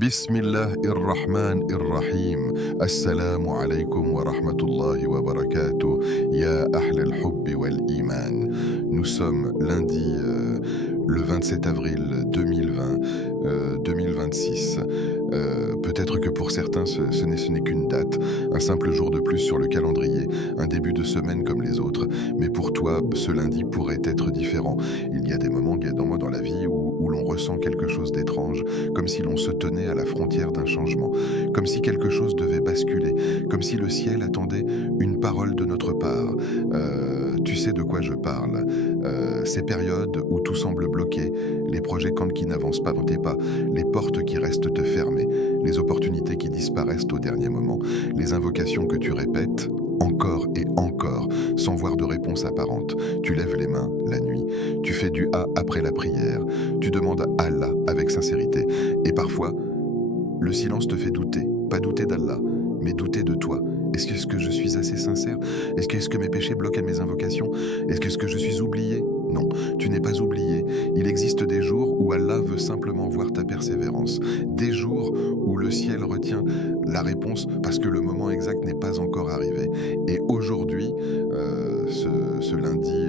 بسم الله الرحمن الرحيم السلام عليكم ورحمة الله وبركاته يا أهل الحب والإيمان. Nous sommes lundi le 27 avril 2026. Peut-être que pour certains ce n'est qu'une date, un simple jour de plus sur le calendrier, un début de semaine comme les autres, mais pour toi ce lundi pourrait être différent. Il y a des moments dans la vie où l'on ressent quelque chose d'étrange, comme si l'on se tenait à la frontière d'un changement, comme si quelque chose devait basculer, comme si le ciel attendait une parole de notre part. Tu sais de quoi je parle. Ces périodes où tout semble bloqué, les projets qui n'avancent pas dans tes pas, les portes qui restent te fermer, les opportunités qui disparaissent au dernier moment, les invocations que tu répètes encore et encore, sans voir de réponse apparente. Tu lèves les mains la nuit, tu fais du A après la prière, tu demandes à Allah avec sincérité. Et parfois, le silence te fait douter, pas douter d'Allah, mais douter de toi. Est-ce que je suis assez sincère? Est-ce que mes péchés bloquent à mes invocations? Est-ce que je suis oublié? Non, tu n'es pas oublié. Il existe des jours où Allah veut simplement voir ta persévérance. Des jours où le ciel retient la réponse parce que le moment exact n'est pas encore arrivé. Et aujourd'hui, ce lundi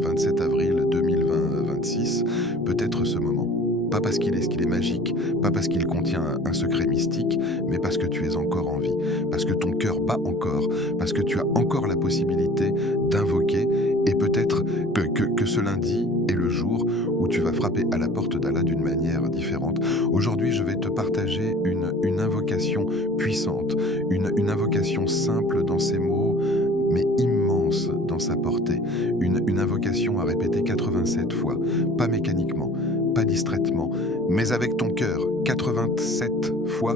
27 avril 2026, peut être ce moment. Pas parce qu'il est magique, pas parce qu'il contient un secret mystique, mais parce que tu es encore en vie, parce que ton cœur bat encore, parce que tu as encore la possibilité d'invoquer, et peut-être que ce lundi est le jour où tu vas frapper à la porte d'Allah d'une manière différente. Aujourd'hui, je vais te partager une invocation puissante, une invocation simple dans ses mots, mais immense dans sa portée. Une invocation à répéter 87 fois, pas mécaniquement, pas distraitement, mais avec ton cœur, 87 fois,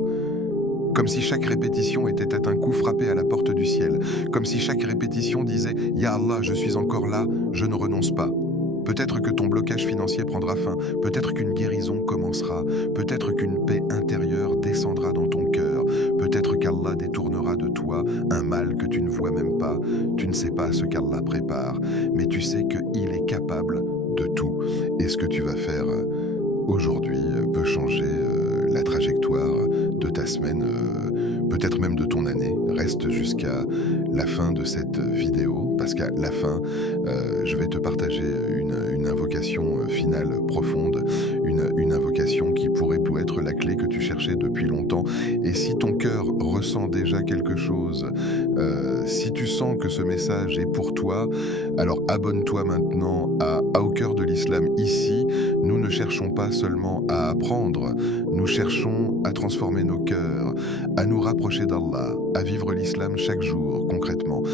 comme si chaque répétition était un coup frappé à la porte du ciel, comme si chaque répétition disait « Ya Allah, je suis encore là, je ne renonce pas ». Peut-être que ton blocage financier prendra fin, peut-être qu'une guérison commencera, peut-être qu'une paix intérieure descendra dans ton cœur, peut-être qu'Allah détournera de toi un mal que tu ne vois même pas, tu ne sais pas ce qu'Allah prépare, mais tu sais qu'il est capable de tout. Et ce que tu vas faire aujourd'hui peut changer la trajectoire de ta semaine, peut-être même de ton année. Reste jusqu'à la fin de cette vidéo, parce qu'à la fin, je vais te partager une invocation finale profonde, une invocation qui pourrait être la clé que tu cherchais depuis longtemps. Et si ton cœur ressent déjà quelque chose, si tu sens que ce message est pour toi, alors abonne-toi maintenant à Au cœur de l'islam. Ici, nous ne cherchons pas seulement à apprendre, nous cherchons à transformer nos cœurs, à nous rapprocher d'Allah, à vivre l'islam chaque jour, concrètement.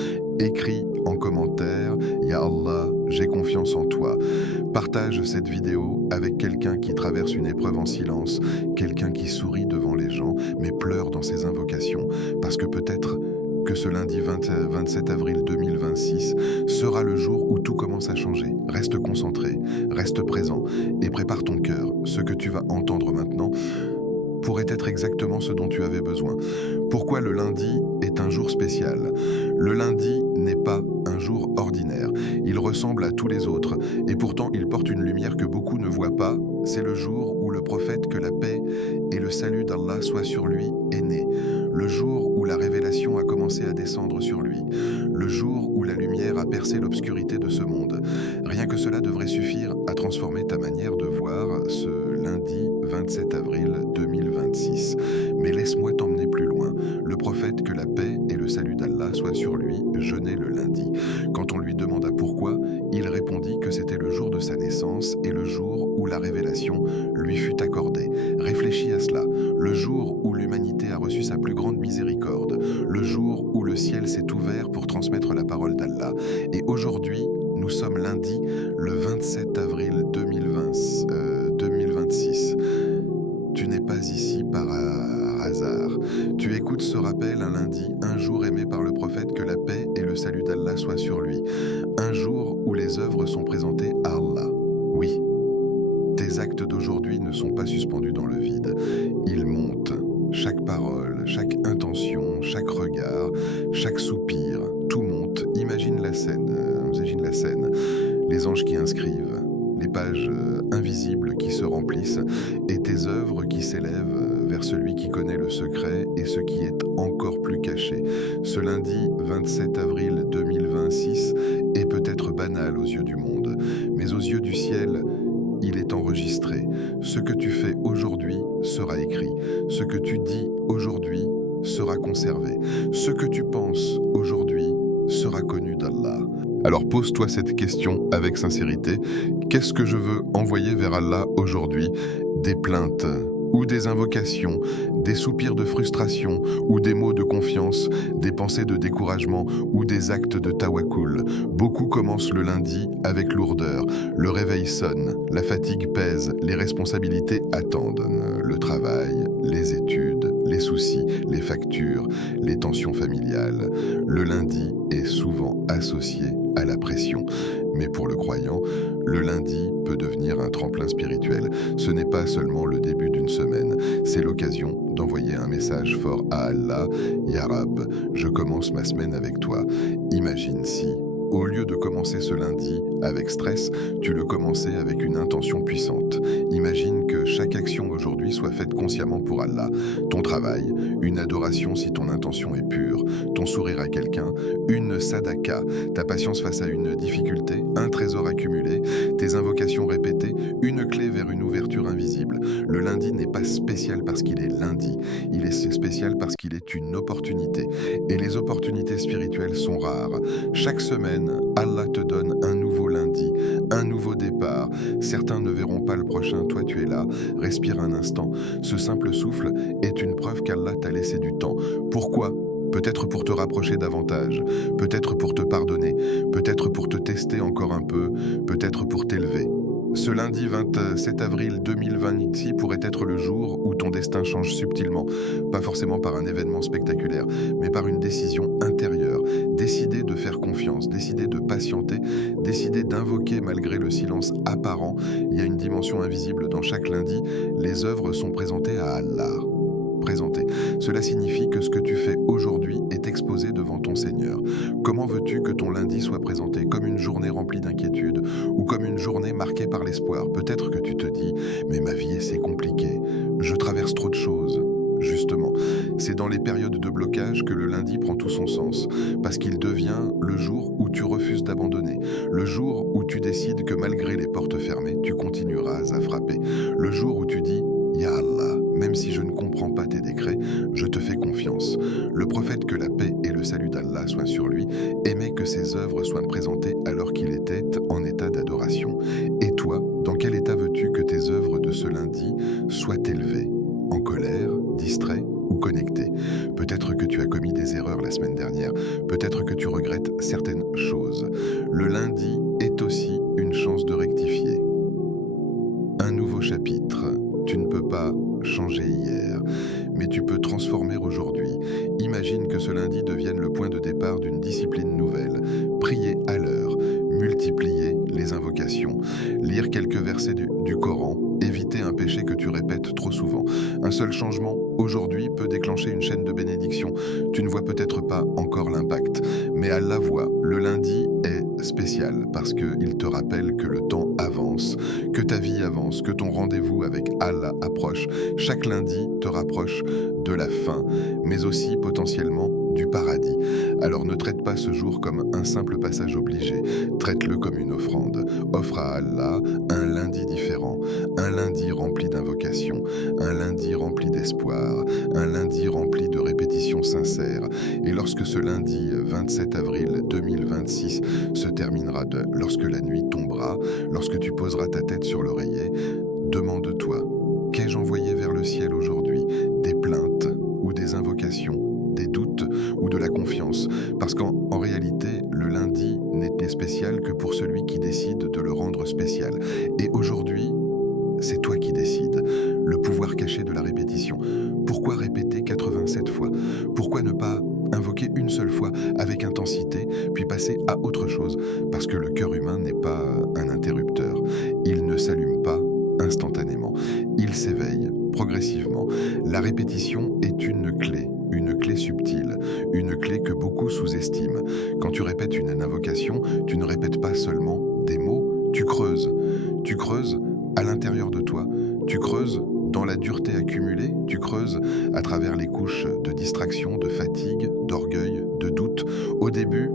Écris en commentaire « Ya Allah, j'ai confiance en toi ». Partage cette vidéo avec quelqu'un qui traverse une épreuve en silence, quelqu'un qui sourit devant les gens, mais pleure dans ses invocations, parce que peut-être que ce lundi 27 avril 2026 sera le jour où tout commence à changer. Reste concentré, reste présent et prépare ton cœur. Ce que tu vas entendre maintenant pourrait être exactement ce dont tu avais besoin. Pourquoi le lundi est un jour spécial? Le lundi n'est pas un jour ordinaire. Il ressemble à tous les autres et pourtant il porte une lumière que beaucoup ne voient pas. C'est le jour où le prophète, que la paix et le salut d'Allah soient sur lui, est né. Le jour où la révélation a commencé à descendre sur lui. Le jour où la lumière a percé l'obscurité de ce monde. Rien que cela devrait suffire à transformer ta manière de voir ce lundi 27 avril 2026. Mais laisse-moi t'emmener plus loin. Le prophète, que la paix et le salut d'Allah soient sur lui, jeûnait le lundi. Quand on lui demanda pourquoi, il répondit que c'était le jour de sa naissance et le jour où la révélation lui fut accordée. Réfléchis à cela. Le jour où l'humanité a reçu sa plus grande miséricorde. Le jour où le ciel s'est ouvert pour transmettre la parole d'Allah. Et aujourd'hui, nous sommes lundi, le 27 avril 2026. Tu n'es pas ici par hasard. Tu écoutes ce rappel un lundi, un jour aimé par le prophète, que la paix et le salut d'Allah soient sur lui. Un jour où les œuvres sont présentées à Allah. Oui, tes actes d'aujourd'hui ne sont pas suspendus dans le vide. Ils montent. Chaque parole, chaque intention, chaque regard, chaque soupir, tout monte. Imagine la scène. Les anges qui inscrivent, les pages invisibles qui se remplissent et tes œuvres qui s'élèvent vers celui qui connaît le secret et ce qui est encore plus caché. Ce lundi 27 avril 2026 est peut-être banal aux yeux du monde, mais aux yeux du ciel, il est enregistré. Ce que tu fais aujourd'hui sera écrit. Ce que tu dis aujourd'hui sera conservé. Ce que tu penses aujourd'hui sera connu d'Allah. Alors pose-toi cette question avec sincérité. Qu'est-ce que je veux envoyer vers Allah aujourd'hui? Des plaintes ou des invocations, des soupirs de frustration ou des mots de confiance, des pensées de découragement ou des actes de tawakkul. Beaucoup commencent le lundi avec lourdeur. Le réveil sonne, la fatigue pèse, les responsabilités attendent. Le travail, les études, les soucis, les factures, les tensions familiales. Le lundi est souvent associé à la pression. Mais pour le croyant, le lundi peut devenir un tremplin spirituel. Ce n'est pas seulement le début d'une semaine, c'est l'occasion d'envoyer un message fort à Allah. Ya Rab, je commence ma semaine avec toi. Imagine si, au lieu de commencer ce lundi avec stress, tu le commençais avec une intention puissante. Imagine que chaque action aujourd'hui soit faite consciemment pour Allah. Ton travail, une adoration si ton intention est pure. Ton sourire à quelqu'un, une sadaka. Ta patience face à une difficulté, un trésor accumulé. Tes invocations répétées, une clé vers une ouverture invisible. Le lundi n'est pas spécial parce qu'il est lundi. Il est spécial parce qu'il est une opportunité. Et les opportunités spirituelles sont rares. Chaque semaine, Allah te donne un nouveau lundi, un nouveau départ. Certains ne verront pas le prochain, toi tu es là. Respire un instant. Ce simple souffle est une preuve qu'Allah t'a laissé du temps. Pourquoi ? Peut-être pour te rapprocher davantage, peut-être pour te pardonner, peut-être pour te tester encore un peu, peut-être pour t'élever. Ce lundi 27 avril 2026 pourrait être le jour où ton destin change subtilement, pas forcément par un événement spectaculaire, mais par une décision intérieure. Décider de faire confiance, décider de patienter, décider d'invoquer malgré le silence apparent. Il y a une dimension invisible dans chaque lundi. Les œuvres sont présentées à Allah. Présenter. Cela signifie que ce que tu fais aujourd'hui est exposé devant ton Seigneur. Comment veux-tu que ton lundi soit présenté? Comme une journée remplie d'inquiétude ou comme une journée marquée par l'espoir? Peut-être que tu te dis « mais ma vie est si compliquée, je traverse trop de choses ». Justement, c'est dans les périodes de blocage que le lundi prend tout son sens, parce qu'il devient le jour où tu refuses d'abandonner, le jour où tu décides que malgré les portes fermées, tu continueras à frapper, le jour où tu dis « Ya Allah ». Même si je ne comprends pas tes décrets, je te fais confiance. Le prophète, que la paix et le salut d'Allah soient sur lui, aimait que ses œuvres soient présentées alors qu'il était en état d'adoration. Et toi, dans quel état veux-tu que tes œuvres de ce lundi soient élevées? En colère, distrait ou connecté? Peut-être que tu as commis des erreurs la semaine dernière, peut-être que tu regrettes certaines choses. Le lundi est aussi une chance de rectifier. Un nouveau chapitre. Tu ne peux pas changer hier, mais tu peux transformer aujourd'hui. Imagine que ce lundi devienne le point de départ d'une discipline nouvelle. Prier à l'heure, multiplier les invocations, lire quelques versets du Coran, éviter un péché que tu répètes trop souvent. Un seul changement aujourd'hui peut déclencher une chaîne de bénédictions. Tu ne vois peut-être pas encore l'impact, mais Allah voit. Le lundi est spécial parce qu'il te rappelle que le temps avance, que ta vie avance, que ton rendez-vous avec Allah approche. Chaque lundi te rapproche de la fin, mais aussi potentiellement du paradis. Alors ne traite pas ce jour comme un simple passage obligé, traite-le comme une offrande. Offre à Allah un lundi différent, un lundi rempli d'invocations, un lundi rempli d'espoir, un lundi rempli de répétitions sincères. Et lorsque ce lundi 27 avril 2026 se terminera, lorsque la nuit tombera, lorsque tu poseras ta tête sur l'oreiller, demande-toi, qu'ai-je envoyé vers le ciel aujourd'hui? Des plaintes ou des invocations? Des doutes ou de la confiance? Parce qu'en réalité, le lundi n'est spécial que pour celui qui décide de le rendre spécial. Et aujourd'hui, c'est toi qui décides. Le pouvoir caché de la répétition. Pourquoi répéter 87 fois? Pourquoi ne pas invoquer une seule fois avec intensité, puis passer à autre chose? Parce que le cœur humain n'est pas un interrupteur. Il ne s'allume pas instantanément. Il s'éveille progressivement. La répétition est une clé subtile, une clé que beaucoup sous-estiment. Quand tu répètes une invocation, tu ne répètes pas seulement des mots, tu creuses creuses à l'intérieur de toi, tu creuses dans la dureté accumulée, tu creuses à travers les couches de distraction, de fatigue, d'orgueil, de doute. Au début,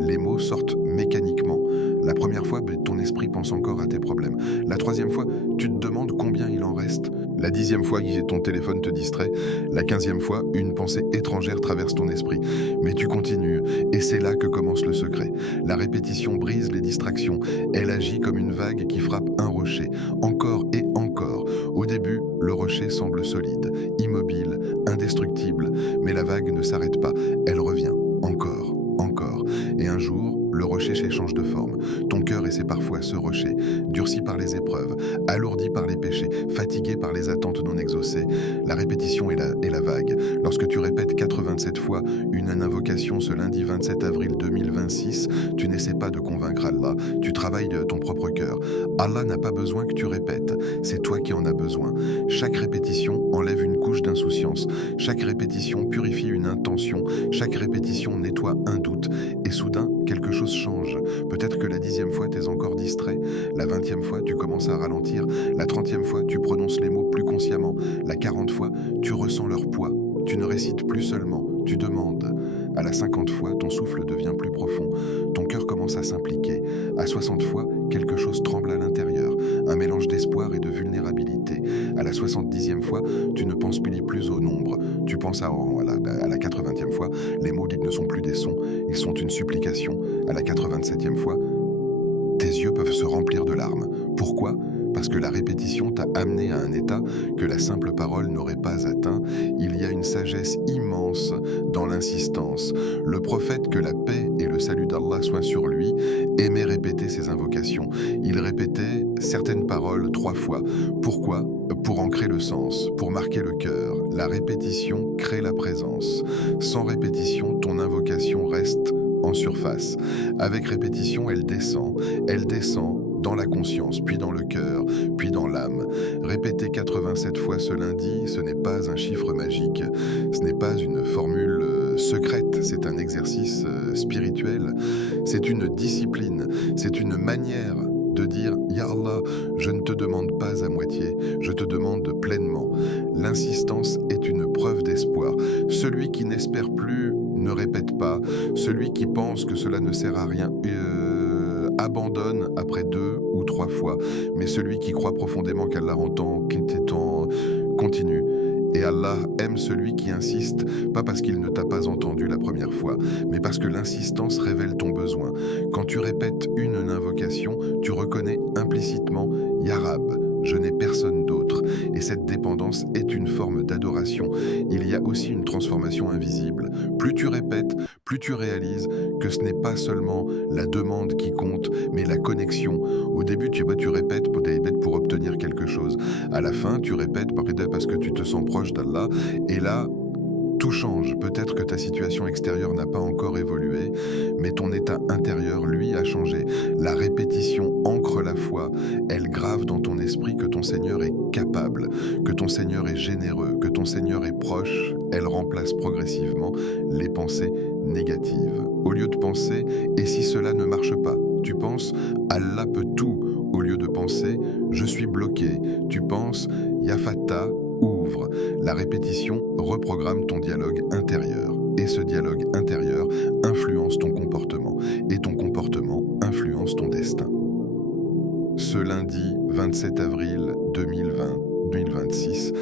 les mots sortent mécaniquement. La première fois, ton esprit pense encore à tes problèmes. La troisième fois, tu te demandes combien il en reste. La 10e fois, ton téléphone te distrait. La 15e fois, une pensée étrangère traverse ton esprit. Mais tu continues, et c'est là que commence le secret. La répétition brise les distractions. Elle agit comme une vague qui frappe un rocher, encore et encore. Au début, le rocher semble solide, immobile, indestructible, mais la vague ne s'arrête pas. Elle revient, encore, encore. Et un jour, le rocher change de forme. Ton cœur essaie parfois ce rocher, durci par les épreuves, alourdi par les péchés, fatigué par les attentes non exaucées. La répétition est la vague. Lorsque tu répètes 87 fois une invocation ce lundi 27 avril 2026, tu n'essaies pas de convaincre Allah, tu travailles ton propre cœur. Allah n'a pas besoin que tu répètes, c'est toi qui en as besoin. Chaque répétition enlève une couche d'insouciance, chaque répétition purifie une intention, chaque répétition nettoie un doute, et soudain, quelque chose change. Peut-être que la 10e fois, tu es encore distrait. La 20e fois, tu commences à ralentir. La 30e fois, tu prononces les mots plus consciemment. La 40 fois, tu ressens leur poids. Tu ne récites plus seulement, tu demandes. À la 50 fois, ton souffle devient plus profond. Ton cœur commence à s'impliquer. À 60 fois, quelque chose tremble à l'intérieur. Un mélange d'espoir et de vulnérabilité. À la 70e fois, tu ne penses plus au nombre. Tu penses à la 80e fois, les mots ne sont plus des sons, ils sont une supplication. À la 87e fois, tes yeux peuvent se remplir de larmes. Pourquoi ? Parce que la répétition t'a amené à un état que la simple parole n'aurait pas atteint. Il y a une sagesse immense dans l'insistance. Le prophète, que la paix et le salut d'Allah soient sur lui, aimait répéter ses invocations. Il répétait certaines paroles 3 fois. Pourquoi ? Pour ancrer le sens, pour marquer le cœur. La répétition crée la présence. Sans répétition, ton invocation reste en surface. Avec répétition, elle descend dans la conscience, puis dans le cœur, puis dans l'âme. Répéter 87 fois ce lundi, ce n'est pas un chiffre magique, ce n'est pas une formule secrète, c'est un exercice spirituel, c'est une discipline, c'est une manière de dire « Ya Allah, je ne te demande pas à moitié, je te demande pleinement ». L'insistance est une preuve d'espoir. Celui qui n'espère plus ne répète pas, celui qui pense que cela ne sert à rien abandonne après 2 ou 3 fois, mais celui qui croit profondément qu'Allah entend, continue. Et Allah aime celui qui insiste, pas parce qu'il ne t'a pas entendu la première fois, mais parce que l'insistance révèle ton besoin. Quand tu répètes une invocation, tu reconnais implicitement « Ya Rab ». Je n'ai personne d'autre. Et cette dépendance est une forme d'adoration. Il y a aussi une transformation invisible. Plus tu répètes, plus tu réalises que ce n'est pas seulement la demande qui compte, mais la connexion. Au début, tu répètes pour obtenir quelque chose. À la fin, tu répètes parce que tu te sens proche d'Allah. Et là, tout change. Peut-être que ta situation extérieure n'a pas encore évolué, mais ton état intérieur, lui, a changé. La répétition ancre la foi. Elle grave dans ton esprit que ton Seigneur est capable, que ton Seigneur est généreux, que ton Seigneur est proche. Elle remplace progressivement les pensées négatives. Au lieu de penser « et si cela ne marche pas ?» Tu penses « Allah peut tout » au lieu de penser « je suis bloqué ». Tu penses « Ya Fattah » ouvre. La répétition reprogramme ton dialogue intérieur. Et ce dialogue intérieur influence ton comportement. Et ton comportement influence ton destin. Ce lundi 27 avril 2026,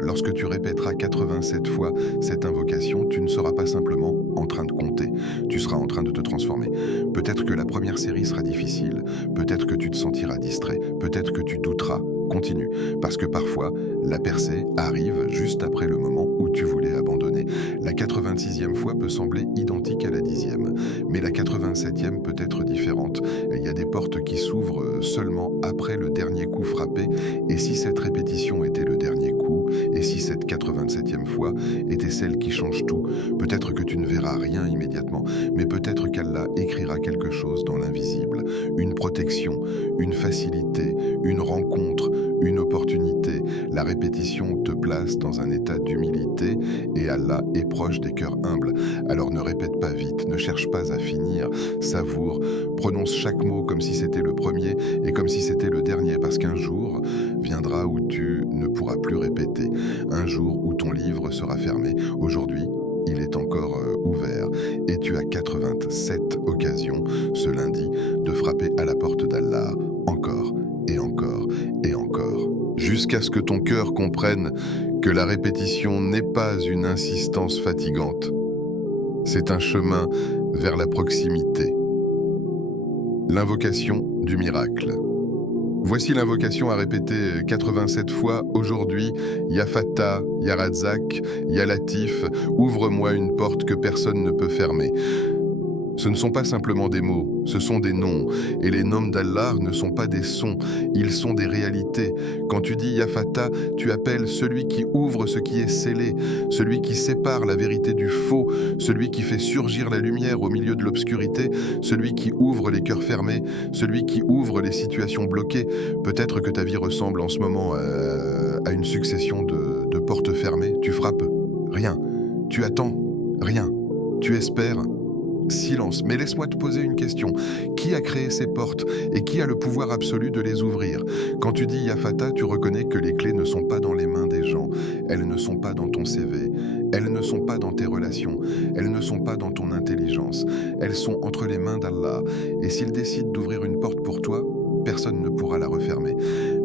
lorsque tu répéteras 87 fois cette invocation, tu ne seras pas simplement en train de compter, tu seras en train de te transformer. Peut-être que la première série sera difficile, peut-être que tu te sentiras distrait, peut-être que tu douteras. Continue, parce que parfois, la percée arrive juste après le moment où tu voulais abandonner. La 86e fois peut sembler identique à la 10e, mais la 87e peut être différente. Il y a des portes qui s'ouvrent seulement après le dernier coup frappé, et si cette répétition était le dernier coup, et si cette 87e fois était celle qui change tout, peut-être que tu ne verras rien immédiatement, mais peut-être qu'Allah écrira quelque chose dans l'invisible, une protection, une facilité, une rencontre, une opportunité. La répétition te place dans un état d'humilité et Allah est proche des cœurs humbles. Alors ne répète pas vite, ne cherche pas à finir, savoure, prononce chaque mot comme si c'était le premier et comme si c'était le dernier, parce qu'un jour viendra où tu ne pourras plus répéter, un jour où ton livre sera fermé. Aujourd'hui, il est encore ouvert et tu as 87 occasions ce lundi de frapper à la porte d'Allah encore et encore et encore, jusqu'à ce que ton cœur comprenne que la répétition n'est pas une insistance fatigante, c'est un chemin vers la proximité. L'invocation du miracle. Voici l'invocation à répéter 87 fois aujourd'hui. Ya Fattah, Ya Razzaq, Ya Latif, ouvre-moi une porte que personne ne peut fermer. Ce ne sont pas simplement des mots, ce sont des noms. Et les noms d'Allah ne sont pas des sons, ils sont des réalités. Quand tu dis Ya Fattah, tu appelles celui qui ouvre ce qui est scellé, celui qui sépare la vérité du faux, celui qui fait surgir la lumière au milieu de l'obscurité, celui qui ouvre les cœurs fermés, celui qui ouvre les situations bloquées. Peut-être que ta vie ressemble en ce moment à une succession de portes fermées. Tu frappes, rien. Tu attends, rien. Tu espères, silence. Mais laisse-moi te poser une question. Qui a créé ces portes et qui a le pouvoir absolu de les ouvrir? Quand tu dis Ya Fattah, tu reconnais que les clés ne sont pas dans les mains des gens. Elles ne sont pas dans ton CV. Elles ne sont pas dans tes relations. Elles ne sont pas dans ton intelligence. Elles sont entre les mains d'Allah. Et s'il décide d'ouvrir une porte pour toi, personne ne pourra la refermer.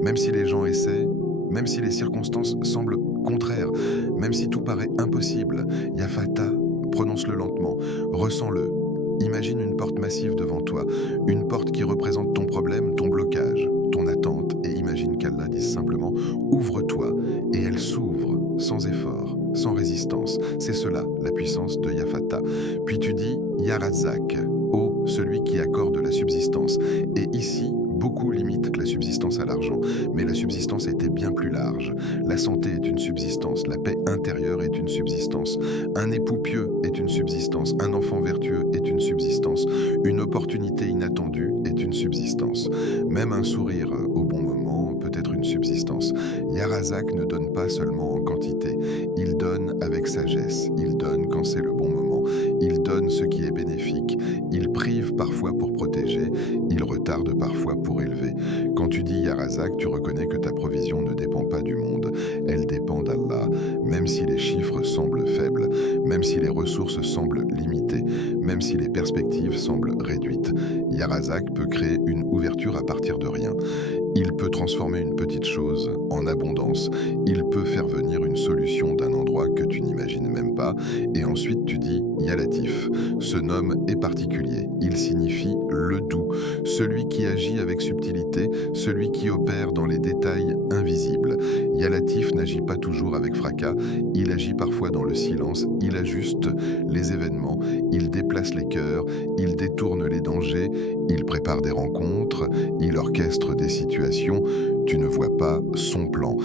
Même si les gens essaient, même si les circonstances semblent contraires, même si tout paraît impossible, Ya Fattah, prononce-le lentement, ressens-le. Imagine une porte massive devant toi, une porte qui représente ton problème, ton blocage, ton attente, et imagine qu'Allah dise simplement « Ouvre-toi » et elle s'ouvre, sans effort, sans résistance. C'est cela, la puissance de Ya Fattah. Puis tu dis « Ya Razzaq », ô celui qui accorde la subsistance. Et ici, beaucoup limitent la subsistance à l'argent, mais la subsistance a été bien plus large. La santé est une subsistance, la paix intérieure est une subsistance, un époux pieux est une subsistance, un enfant vertueux est une subsistance, une opportunité inattendue est une subsistance. Même un sourire au bon moment peut être une subsistance. Ya Razzaq ne donne pas seulement en quantité, il donne avec sagesse, il donne quand c'est le bon moment, il donne ce qui est bénéfique, il prive parfois pour protéger, il retarde parfois pour élever. Quand tu dis Ya Razzaq, tu reconnais que ta provision ne dépend pas du monde, elle dépend d'Allah, même si les chiffres semblent faibles, même si les ressources semblent limitées, même si les perspectives semblent réduites. Ya Razzaq peut créer une ouverture à partir de rien. Il peut transformer une petite chose en abondance. Il peut faire venir une solution d'un endroit que tu n'imagines même pas. Et ensuite tu dis Ya Latif. Ce nom est particulier. Il signifie le doux, celui qui agit avec subtilité, celui qui opère dans les détails invisibles. Ya Latif n'agit pas toujours avec fracas. Il agit parfois dans le silence. Il ajuste les événements. Il déplace les cœurs. Il détourne les dangers. Il prépare des rencontres. Il orchestre des situations. Tu ne vois pas son plan,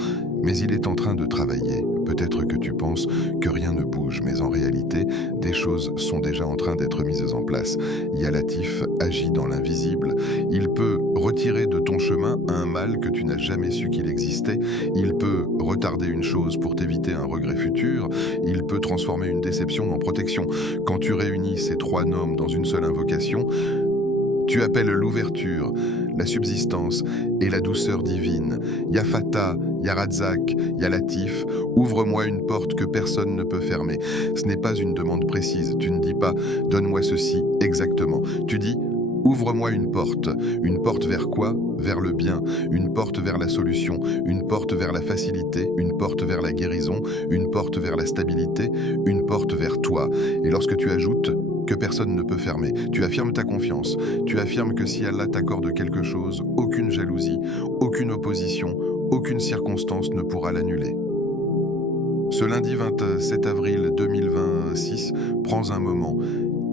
mais il est en train de travailler. Peut-être que tu penses que rien ne bouge, mais en réalité, des choses sont déjà en train d'être mises en place. Ya Latif agit dans l'invisible. Il peut retirer de ton chemin un mal que tu n'as jamais su qu'il existait. Il peut retarder une chose pour t'éviter un regret futur. Il peut transformer une déception en protection. Quand tu réunis ces trois noms dans une seule invocation, tu appelles l'ouverture, la subsistance et la douceur divine. Ya Fattah, Ya Razzaq, Ya Latif, ouvre-moi une porte que personne ne peut fermer. Ce n'est pas une demande précise. Tu ne dis pas « donne-moi ceci exactement ». Tu dis « ouvre-moi une porte ». Une porte vers quoi? Vers le bien, une porte vers la solution, une porte vers la facilité, une porte vers la guérison, une porte vers la stabilité, une porte vers toi. Et lorsque tu ajoutes que personne ne peut fermer, tu affirmes ta confiance, tu affirmes que si Allah t'accorde quelque chose, aucune jalousie, aucune opposition, aucune circonstance ne pourra l'annuler. Ce lundi 27 avril 2026, prends un moment,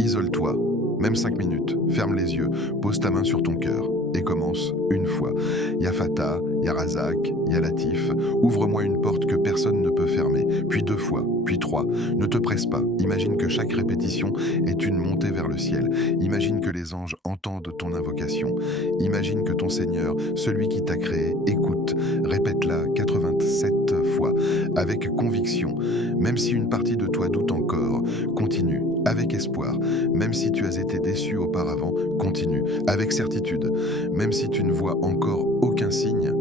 isole-toi, même 5 minutes, ferme les yeux, pose ta main sur ton cœur et commence une fois. Ya Fattah, Ya Razzaq, Ya Latif, ouvre-moi une porte que personne ne peut fermer, puis 2 fois, puis 3. Ne te presse pas, imagine que chaque répétition est une montée vers le ciel. Imagine que les anges entendent ton invocation. Imagine que ton Seigneur, celui qui t'a créé, écoute. écoute, répète-la 87 fois, avec conviction. Même si une partie de toi doute encore, continue, avec espoir. Même si tu as été déçu auparavant, continue, avec certitude. Même si tu ne vois encore aucun signe,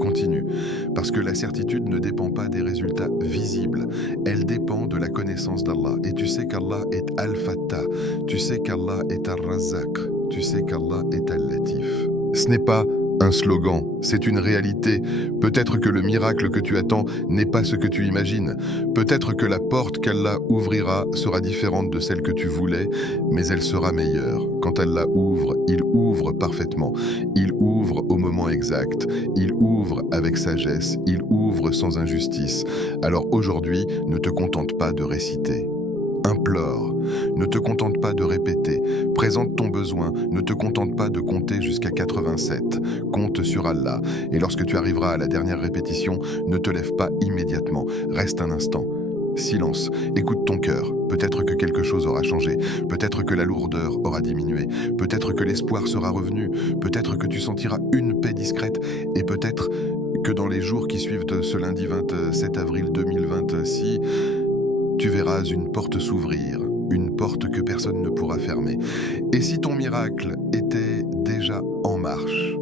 continue, parce que la certitude ne dépend pas des résultats visibles, elle dépend de la connaissance d'Allah. Et tu sais qu'Allah est Al-Fattah, tu sais qu'Allah est Al-Razzaq, tu sais qu'Allah est Al-Latif. Ce n'est pas un slogan, c'est une réalité. Peut-être que le miracle que tu attends n'est pas ce que tu imagines. Peut-être que la porte qu'Allah ouvrira sera différente de celle que tu voulais, mais elle sera meilleure. Quand Allah ouvre, il ouvre parfaitement. Il ouvre au moment exact. Il ouvre avec sagesse. Il ouvre sans injustice. Alors aujourd'hui, ne te contente pas de réciter. Implore, ne te contente pas de répéter, présente ton besoin, ne te contente pas de compter jusqu'à 87, compte sur Allah. Et lorsque tu arriveras à la dernière répétition, ne te lève pas immédiatement, reste un instant. Silence, écoute ton cœur, peut-être que quelque chose aura changé, peut-être que la lourdeur aura diminué, peut-être que l'espoir sera revenu, peut-être que tu sentiras une paix discrète, et peut-être que dans les jours qui suivent ce lundi 27 avril 2026, tu verras une porte s'ouvrir, une porte que personne ne pourra fermer. Et si ton miracle était déjà en marche?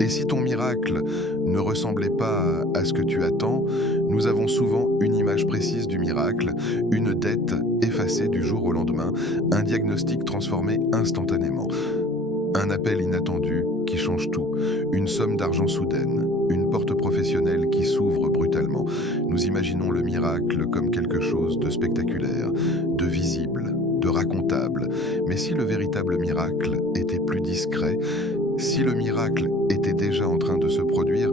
Et si ton miracle ne ressemblait pas à ce que tu attends, nous avons souvent une image précise du miracle, une dette effacée du jour au lendemain, un diagnostic transformé instantanément. Un appel inattendu qui change tout, une somme d'argent soudaine, une porte professionnelle qui s'ouvre brutalement. Nous imaginons le miracle comme quelque chose de spectaculaire, de visible, de racontable. Mais si le véritable miracle était plus discret, si le miracle était déjà en train de se produire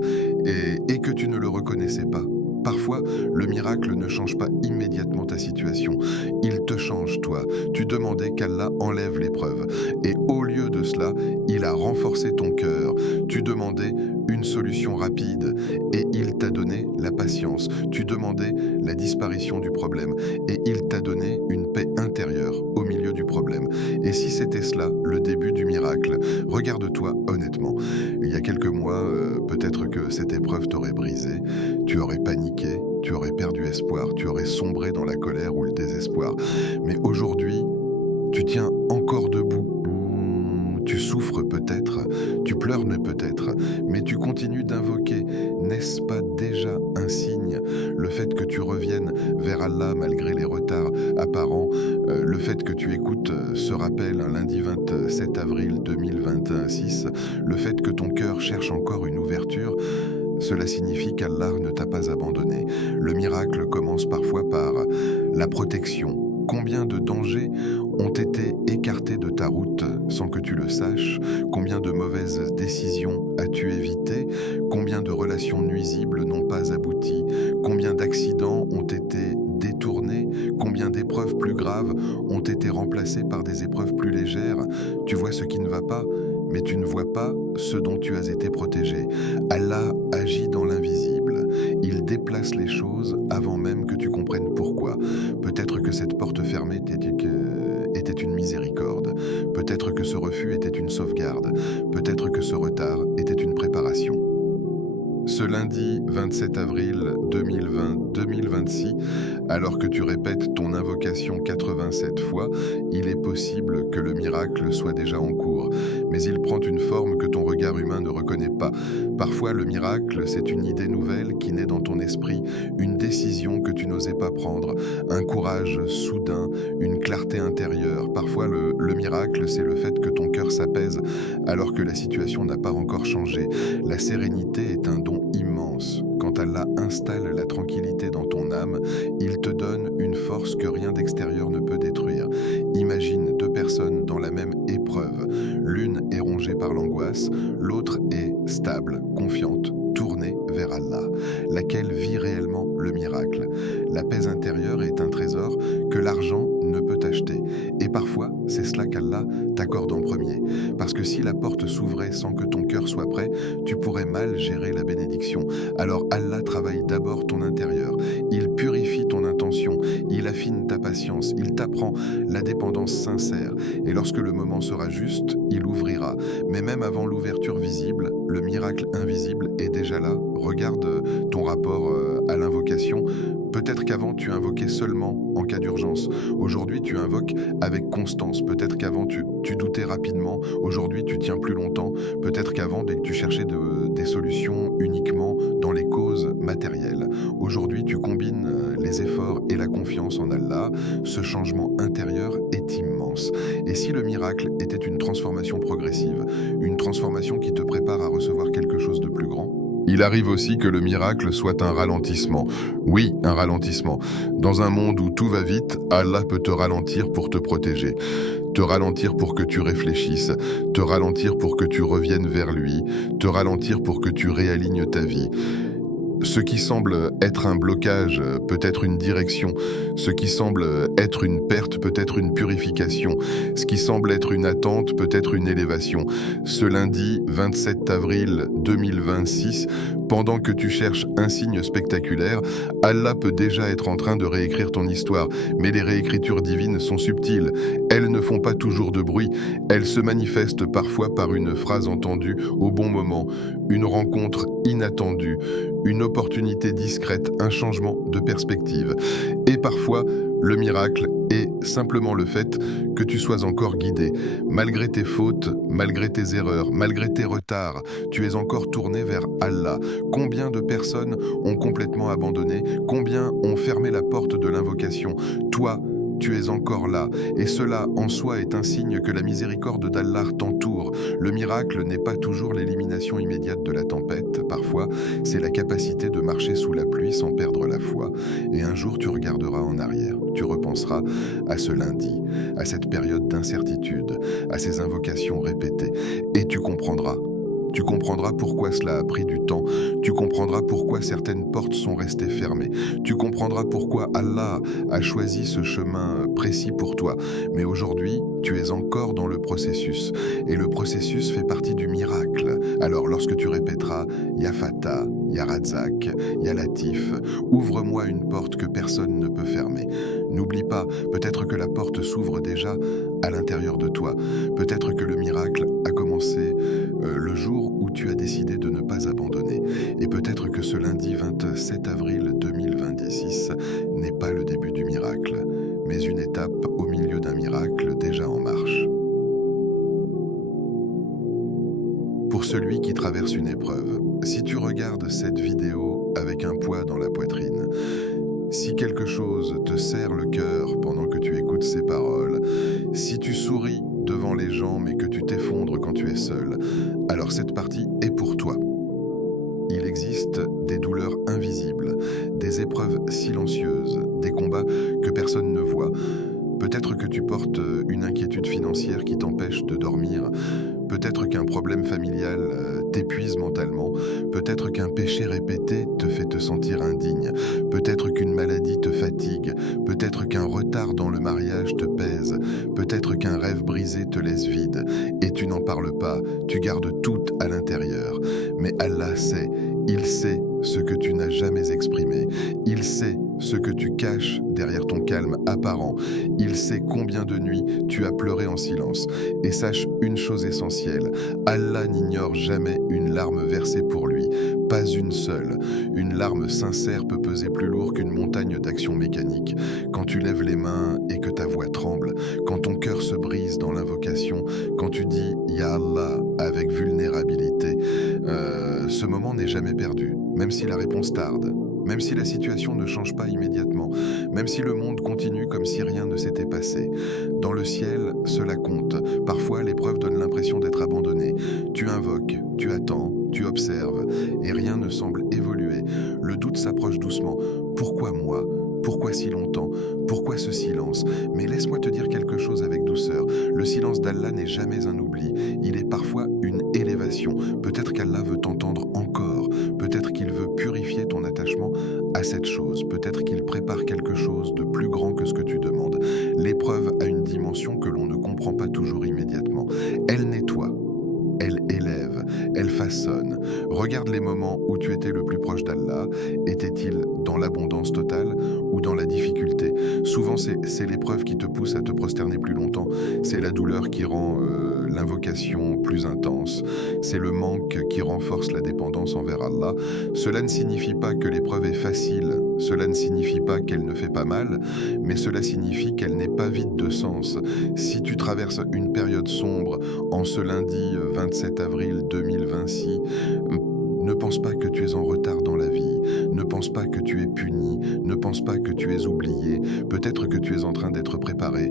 et que tu ne le reconnaissais pas, parfois, le miracle ne change pas immédiatement ta situation. Il te change, toi. Tu demandais qu'Allah enlève l'épreuve. Et au lieu de cela, il a renforcé ton cœur. Tu demandais une solution rapide. Et il t'a donné la patience. Tu demandais la disparition du problème. Et il t'a donné une paix intérieure au milieu du problème. Et si c'était cela, le début du miracle, regarde-toi honnêtement. Il y a quelques mois, peut-être que cette épreuve t'aurait brisé. Tu aurais paniqué, tu aurais perdu espoir, tu aurais sombré dans la colère ou le désespoir. Mais aujourd'hui, tu tiens encore debout. Tu souffres peut-être, tu pleures peut-être, mais tu continues d'invoquer. N'est-ce pas déjà un signe? Le fait que tu reviennes vers Allah malgré les retards apparents, le fait que tu écoutes ce rappel un lundi 27 avril 2026, le fait que ton cœur cherche encore une ouverture, cela signifie qu'Allah ne t'a pas abandonné. Le miracle commence parfois par la protection. Combien de dangers ont été écartés de ta route sans que tu le saches? Combien de mauvaises décisions as-tu évitées? Combien de relations nuisibles n'ont pas abouti? Combien d'accidents ont été détournés? Combien d'épreuves plus graves ont été remplacées par des épreuves plus légères? Tu vois ce qui ne va pas, mais tu ne vois pas ce dont tu as été protégé. Allah agit dans l'invisible. Il déplace les choses avant même que tu comprennes pourquoi. Peut-être que cette porte fermée était une miséricorde. Peut-être que ce refus était une sauvegarde. Peut-être que ce retard était une préparation. Ce lundi 27 avril 2026, alors que tu répètes ton invocation 87 fois, il est possible que le miracle soit déjà en cours, mais il prend une forme que ton regard humain ne reconnaît pas. Parfois, le miracle, c'est une idée nouvelle qui naît dans ton esprit, une décision que tu n'osais pas prendre, un courage soudain, une clarté intérieure. Parfois, le miracle, c'est le fait que ton cœur s'apaise alors que la situation n'a pas encore changé. La sérénité est un don immense. Quand Allah installe la tranquillité dans ton âme, il te donne une force que rien d'extérieur ne peut détruire. Imagine deux personnes dans la même épreuve. L'une est rongée par l'angoisse, l'autre est stable, confiante, tournée vers Allah. Laquelle vit réellement le miracle? La paix intérieure est un trésor que l'argent ne peut acheter. Et parfois, c'est cela qu'Allah t'accorde en premier. Parce que si la porte s'ouvrait sans que ton cœur soit prêt, tu pourrais mal gérer la bénédiction. Alors Allah travaille d'abord ton intérieur. Il purifie ton intention. Il affine ta patience. Il t'apprend la dépendance sincère. Et lorsque le moment sera juste, il ouvrira. Mais même avant l'ouverture visible, le miracle invisible est déjà là. Regarde ton rapport à l'invocation. Peut-être qu'avant, tu invoquais seulement en cas d'urgence. Aujourd'hui, tu invoques avec constance. Peut-être qu'avant, tu doutais rapidement. Aujourd'hui, tu tiens plus longtemps. Peut-être qu'avant, dès que tu cherchais des solutions uniquement dans les causes matérielles. Aujourd'hui, tu combines les efforts et la confiance en Allah. Ce changement intérieur est immense. Et si le miracle était une transformation progressive, une transformation qui te prépare à recevoir quelque chose de plus grand? Il arrive aussi que le miracle soit un ralentissement. Oui, un ralentissement. Dans un monde où tout va vite, Allah peut te ralentir pour te protéger. Te ralentir pour que tu réfléchisses, te ralentir pour que tu reviennes vers lui, te ralentir pour que tu réalignes ta vie. Ce qui semble être un blocage peut être une direction. Ce qui semble être une perte peut être une purification. Ce qui semble être une attente peut être une élévation. Ce lundi 27 avril 2026, pendant que tu cherches un signe spectaculaire, Allah peut déjà être en train de réécrire ton histoire. Mais les réécritures divines sont subtiles. Elles ne font pas toujours de bruit. Elles se manifestent parfois par une phrase entendue au bon moment, une rencontre inattendue, une opportunité discrète, un changement de perspective. Et parfois, le miracle est simplement le fait que tu sois encore guidé. Malgré tes fautes, malgré tes erreurs, malgré tes retards, tu es encore tourné vers Allah. Combien de personnes ont complètement abandonné? Combien ont fermé la porte de l'invocation? Toi, tu es encore là, et cela en soi est un signe que la miséricorde d'Allah t'entoure. Le miracle n'est pas toujours l'élimination immédiate de la tempête, parfois c'est la capacité de marcher sous la pluie sans perdre la foi. Et un jour tu regarderas en arrière, tu repenseras à ce lundi, à cette période d'incertitude, à ces invocations répétées, et tu comprendras. Tu comprendras pourquoi cela a pris du temps. Tu comprendras pourquoi certaines portes sont restées fermées. Tu comprendras pourquoi Allah a choisi ce chemin précis pour toi. Mais aujourd'hui, tu es encore dans le processus. Et le processus fait partie du miracle. Alors lorsque tu répéteras « Ya Fatah, Ya Razak, Ya Latif », ouvre-moi une porte que personne ne peut fermer. N'oublie pas, peut-être que la porte s'ouvre déjà à l'intérieur de toi. Peut-être que le miracle a commencé le jour où tu as décidé de ne pas abandonner. Et peut-être que ce lundi 27 avril 2026 n'est pas le début du miracle, mais une étape au milieu d'un miracle déjà en marche. Pour celui qui traverse une épreuve, si tu regardes cette vidéo avec un poids dans la poitrine, si quelque chose te serre le cœur pendant que tu écoutes ces paroles, si tu souris devant les gens mais que tu t'effondres quand tu es seul, alors cette partie est pour toi. Il existe des douleurs invisibles, des épreuves silencieuses, des combats que personne ne voit. Peut-être que tu portes une inquiétude financière qui t'empêche de dormir. Peut-être qu'un problème familial t'épuise mentalement. Peut-être qu'un péché répété te fait te sentir indigne. Peut-être qu'une maladie te fatigue. Peut-être qu'un retard dans le mariage te pèse. Peut-être qu'un rêve brisé te laisse vide. Et tu n'en parles pas, tu gardes tout à l'intérieur. Mais Allah sait, il sait ce que tu n'as jamais exprimé. Il sait ce que tu caches derrière ton calme apparent. Il sait combien de nuits tu as pleuré en silence. Et sache une chose essentielle, Allah n'ignore jamais une larme versée pour lui, pas une seule. Une larme sincère peut peser plus lourd qu'une montagne d'actions mécaniques. Quand tu lèves les mains et que ta voix tremble, quand ton cœur se brise dans l'invocation, quand tu dis « Ya Allah » avec vulnérabilité, ce moment n'est jamais perdu, même si la réponse tarde. Même si la situation ne change pas immédiatement, même si le monde continue comme si rien ne s'était passé. Dans le ciel, cela compte. Parfois, l'épreuve donne l'impression d'être abandonnée. Tu invoques, tu attends, tu observes, et rien ne semble évoluer. Le doute s'approche doucement. Pourquoi moi ? Pourquoi si longtemps? Pourquoi ce silence? Mais laisse-moi te dire quelque chose avec douceur. Le silence d'Allah n'est jamais un oubli. Il est parfois une élévation. Peut-être qu'Allah veut t'entendre encore. Peut-être qu'il veut purifier ton attachement à cette chose. Peut-être qu'il prépare quelque chose de plus grand que ce que tu demandes. L'épreuve a une dimension que l'on ne comprend pas toujours immédiatement. Elle nettoie. Elle élève, elle façonne. Regarde les moments où tu étais le plus proche d'Allah. Était-il dans l'abondance totale ou dans la difficulté? Souviens Souvent, c'est l'épreuve qui te pousse à te prosterner plus longtemps. C'est la douleur qui rend l'invocation plus intense. C'est le manque qui renforce la dépendance envers Allah. Cela ne signifie pas que l'épreuve est facile. Cela ne signifie pas qu'elle ne fait pas mal, mais cela signifie qu'elle n'est pas vide de sens. Si tu traverses une période sombre en ce lundi 27 avril 2026, ne pense pas que tu es en retard dans la vie, ne pense pas que tu es puni, ne pense pas que tu es oublié. Peut-être que tu es en train d'être préparé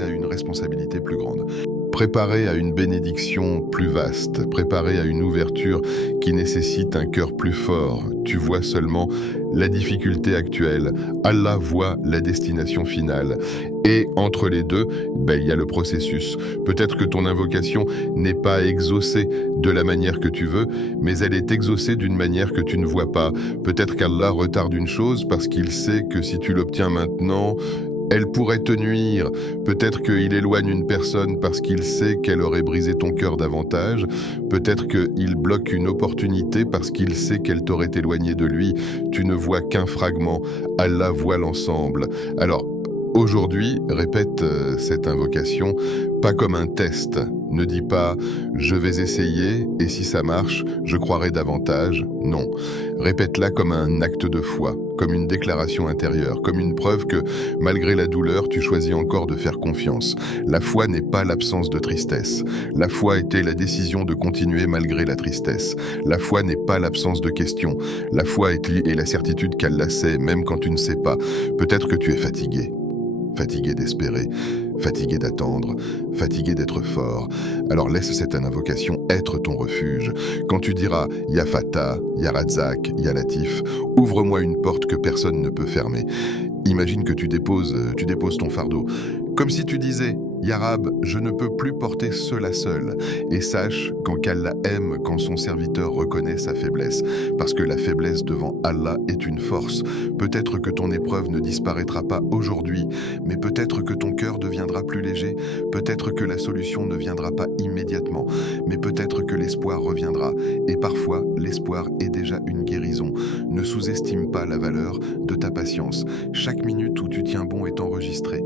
à une responsabilité plus grande. Préparé à une bénédiction plus vaste, préparé à une ouverture qui nécessite un cœur plus fort. Tu vois seulement la difficulté actuelle. Allah voit la destination finale. Et entre les deux, il y a le processus. Peut-être que ton invocation n'est pas exaucée de la manière que tu veux, mais elle est exaucée d'une manière que tu ne vois pas. Peut-être qu'Allah retarde une chose parce qu'il sait que si tu l'obtiens maintenant, elle pourrait te nuire. Peut-être qu'il éloigne une personne parce qu'il sait qu'elle aurait brisé ton cœur davantage. Peut-être qu'il bloque une opportunité parce qu'il sait qu'elle t'aurait éloigné de lui. Tu ne vois qu'un fragment. Allah voit l'ensemble. Alors, aujourd'hui, répète cette invocation, pas comme un test. Ne dis pas « je vais essayer et si ça marche, je croirai davantage ». Non. Répète-la comme un acte de foi, comme une déclaration intérieure, comme une preuve que, malgré la douleur, tu choisis encore de faire confiance. La foi n'est pas l'absence de tristesse. La foi était la décision de continuer malgré la tristesse. La foi n'est pas l'absence de questions. La foi est la certitude qu'Allah sait, même quand tu ne sais pas. Peut-être que tu es fatigué. Fatigué d'espérer, fatigué d'attendre, fatigué d'être fort. Alors laisse cette invocation être ton refuge. Quand tu diras « Ya Fatah, Ya Razak, Ya Latif », ouvre-moi une porte que personne ne peut fermer. Imagine que tu déposes ton fardeau. Comme si tu disais « Ya Rab, je ne peux plus porter cela seul ». Et sache qu'Allah aime quand son serviteur reconnaît sa faiblesse, parce que la faiblesse devant Allah est une force. Peut-être que ton épreuve ne disparaîtra pas aujourd'hui, mais peut-être que ton cœur deviendra plus léger, peut-être que la solution ne viendra pas immédiatement, mais peut-être que l'espoir reviendra. Et parfois, l'espoir est déjà une guérison. Ne sous-estime pas la valeur de ta patience. Chaque minute où tu tiens bon est enregistrée.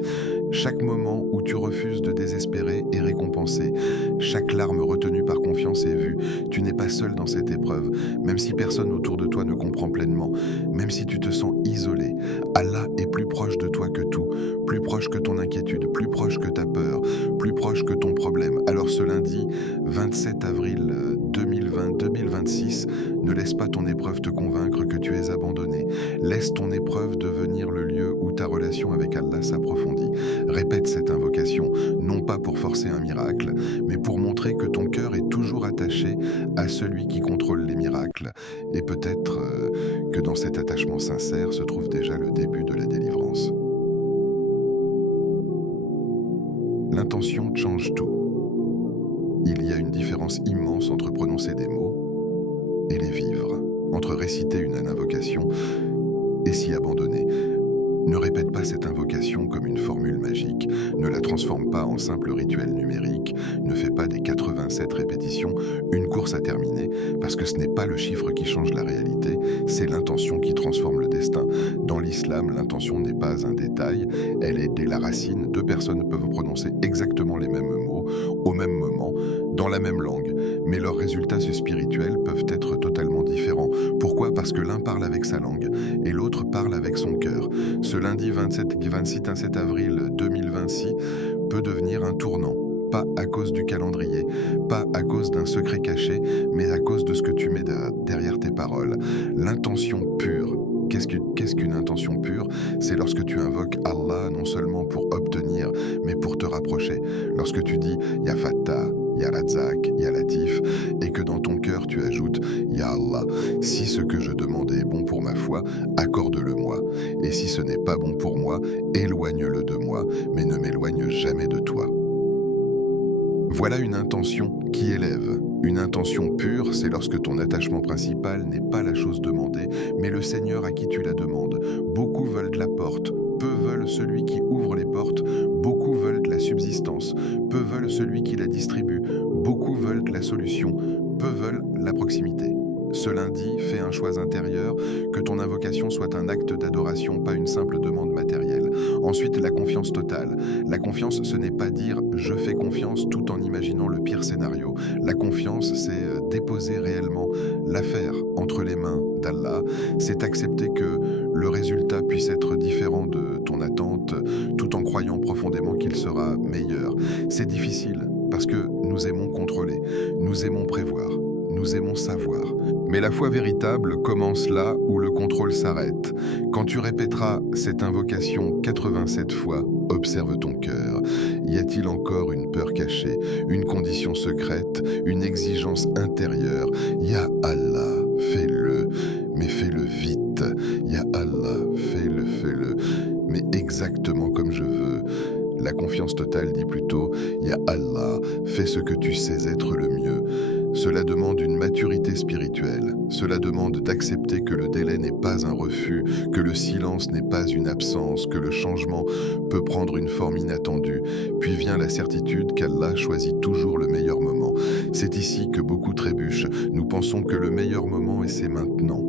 Chaque moment où tu refuses de désespérer est récompensé. Chaque larme retenue par confiance est vue. Tu n'es pas seul dans cette épreuve, même si personne autour de toi ne comprend pleinement, même si tu te sens isolé. Allah est plus proche de toi que tout, plus proche que ton inquiétude, plus proche que ta peur, plus proche que ton problème. Alors ce lundi 27 avril 2020-2026, ne laisse pas ton épreuve te convaincre que tu es abandonné. Laisse ton épreuve devenir le lieu où ta relation avec Allah s'approfondit. Répète cette invocation, non pas pour forcer un miracle, mais pour montrer que ton cœur est toujours attaché à celui qui contrôle les miracles. Et peut-être que dans cet attachement sincère se trouve déjà le début de la délivrance. L'intention change tout. Il y a une différence immense entre prononcer des mots et les vivre, entre réciter une invocation et s'y abandonner. Ne répète pas cette invocation comme une formule magique, ne la transforme pas en simple rituel numérique, ne fais pas des 87 répétitions, une course à terminer, parce que ce n'est pas le chiffre qui change la réalité, c'est l'intention qui transforme le destin. Dans l'islam, l'intention n'est pas un détail, elle est dès la racine. Deux personnes peuvent prononcer exactement les mêmes mots, au même moment, dans la même langue, mais leurs résultats spirituels peuvent être totalement différents. Pourquoi ? Parce que l'un parle avec sa langue et l'autre parle avec son cœur. Ce lundi 27 avril 2026 peut devenir un tournant, pas à cause du calendrier, pas à cause d'un secret caché, mais à cause de ce que tu mets derrière tes paroles. L'intention pure. Qu'est-ce qu'une intention pure ? C'est lorsque tu invoques Allah non seulement pour obtenir, mais pour te rapprocher. Lorsque tu dis « Ya Fatah », Ya Razak, Ya Latif, et que dans ton cœur tu ajoutes Ya Allah, si ce que je demande est bon pour ma foi, accorde-le-moi, et si ce n'est pas bon pour moi, éloigne-le de moi, mais ne m'éloigne jamais de toi. Voilà une intention qui élève. Une intention pure, c'est lorsque ton attachement principal n'est pas la chose demandée, mais le Seigneur à qui tu la demandes. Beaucoup veulent de la porte, peu veulent celui qui ouvre les portes, beaucoup veulent de la subsistance, peu veulent celui qui la distribue, beaucoup veulent de la solution, peu veulent la proximité. Ce lundi, fais un choix intérieur, que ton invocation soit un acte d'adoration, pas une simple demande matérielle. Ensuite, la confiance totale. La confiance, ce n'est pas dire je fais confiance tout en imaginant le pire scénario. La confiance, c'est déposer réellement l'affaire entre les mains d'Allah. C'est accepter que le résultat puisse être différent de ton attente, tout en croyant profondément qu'il sera meilleur. C'est difficile parce que nous aimons contrôler, nous aimons prévoir, nous aimons savoir. Mais la foi véritable commence là où le contrôle s'arrête. Quand tu répéteras cette invocation 87 fois, observe ton cœur. Y a-t-il encore une peur cachée, une condition secrète, une exigence intérieure? Ya Allah, fais-le, mais fais-le vite. Ya Allah, fais-le, fais-le, mais exactement comme je veux. La confiance totale dit plutôt « Ya Allah, fais ce que tu sais être le mieux ». Cela demande une maturité spirituelle. Cela demande d'accepter que le délai n'est pas un refus, que le silence n'est pas une absence, que le changement peut prendre une forme inattendue. Puis vient la certitude qu'Allah choisit toujours le meilleur moment. C'est ici que beaucoup trébuchent. Nous pensons que le meilleur moment, et c'est maintenant.